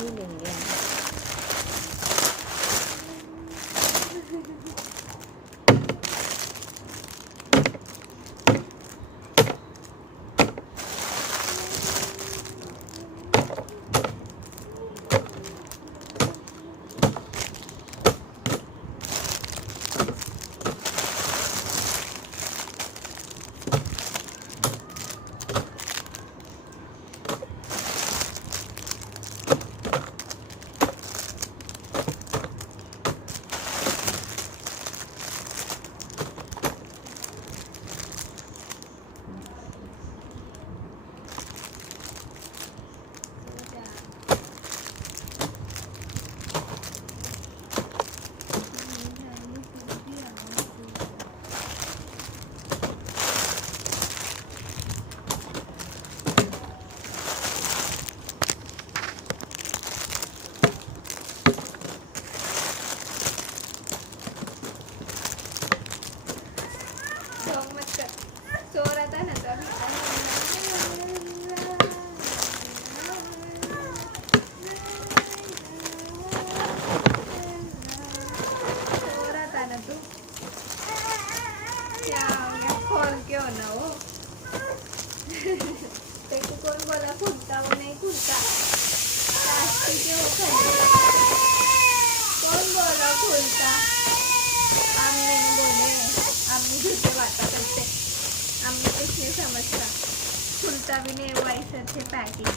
ही लेंगे हम। सो रहा था ना तो अभी सो रहा था ना तू। क्या हो गया? खोल क्यों ना वो? देखो कौन बोला खुलता, वो नहीं खुलता। प्लास्टिक है वो खाली। कौन बोला खुलता? हम नहीं बोले, हम झूठे बातें करते। हमने कुछ नहीं समझता, खुलता भी नहीं वो ऐसे थे पैकिंग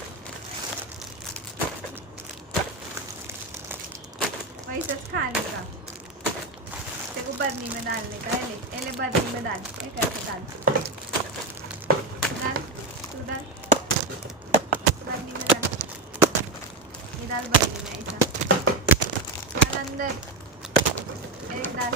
वैसे खाने का। देखो बर्नी में डालने का है, ले बर्नी में डाल। ये कैसे डाल? डाल तू डाल, बर्नी में डाल, ये डाल बर्नी में ऐसा डाल अंदर, एक डाल।